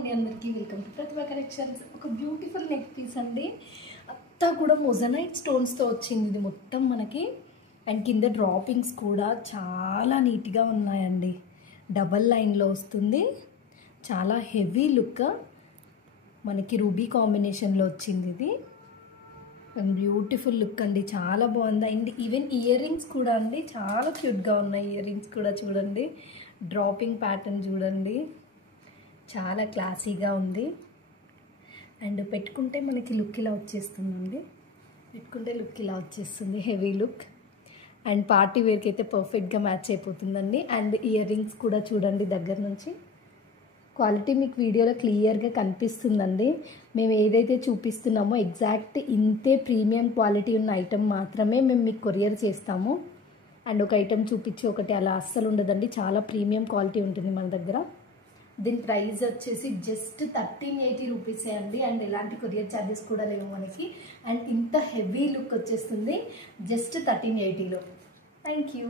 అండి అందరికీ welcome to Pratibha collections. ఒక బ్యూటిఫుల్ నెక్ పీస్ అండి, అంతా కూడా మొజనైట్ స్టోన్స్తో వచ్చింది ఇది మొత్తం మనకి. అండ్ కింద డ్రాపింగ్స్ కూడా చాలా నీట్గా ఉన్నాయండి. డబల్ లైన్లో వస్తుంది, చాలా హెవీ లుక్, మనకి రూబీ కాంబినేషన్లో వచ్చింది ఇది. అండ్ బ్యూటిఫుల్ లుక్ అండి, చాలా బాగుంది. అండ్ ఈవెన్ ఇయర్ రింగ్స్ కూడా అండి చాలా క్యూట్గా ఉన్నాయి. ఇయర్ రింగ్స్ కూడా చూడండి, డ్రాపింగ్ ప్యాటర్న్ చూడండి, చాలా క్లాసీగా ఉంది. అండ్ పెట్టుకుంటే మనకి లుక్ ఇలా వచ్చేస్తుందండి, పెట్టుకుంటే లుక్ ఇలా వచ్చేస్తుంది, హెవీ లుక్. అండ్ పార్టీ వేర్కి అయితే పర్ఫెక్ట్గా మ్యాచ్ అయిపోతుందండి. అండ్ ఇయర్ రింగ్స్ కూడా చూడండి దగ్గర నుంచి, క్వాలిటీ మీకు వీడియోలో క్లియర్గా కనిపిస్తుందండి. మేము ఏదైతే చూపిస్తున్నామో ఎగ్జాక్ట్ ఇంతే ప్రీమియం క్వాలిటీ ఉన్న ఐటెం మాత్రమే మేము మీకు కొరియర్ చేస్తాము. అండ్ ఒక ఐటెం చూపించి ఒకటి అలా అస్సలు ఉండదండి, చాలా ప్రీమియం క్వాలిటీ ఉంటుంది మన దగ్గర. దీని ప్రైస్ వచ్చేసి జస్ట్ 1380 రూపీసే అండి. అండ్ ఎలాంటి కొరియర్ ఛార్జెస్ కూడా లేవు మనకి. అండ్ ఇంత హెవీ లుక్ వచ్చేస్తుంది జస్ట్ 1380లో. Thank you.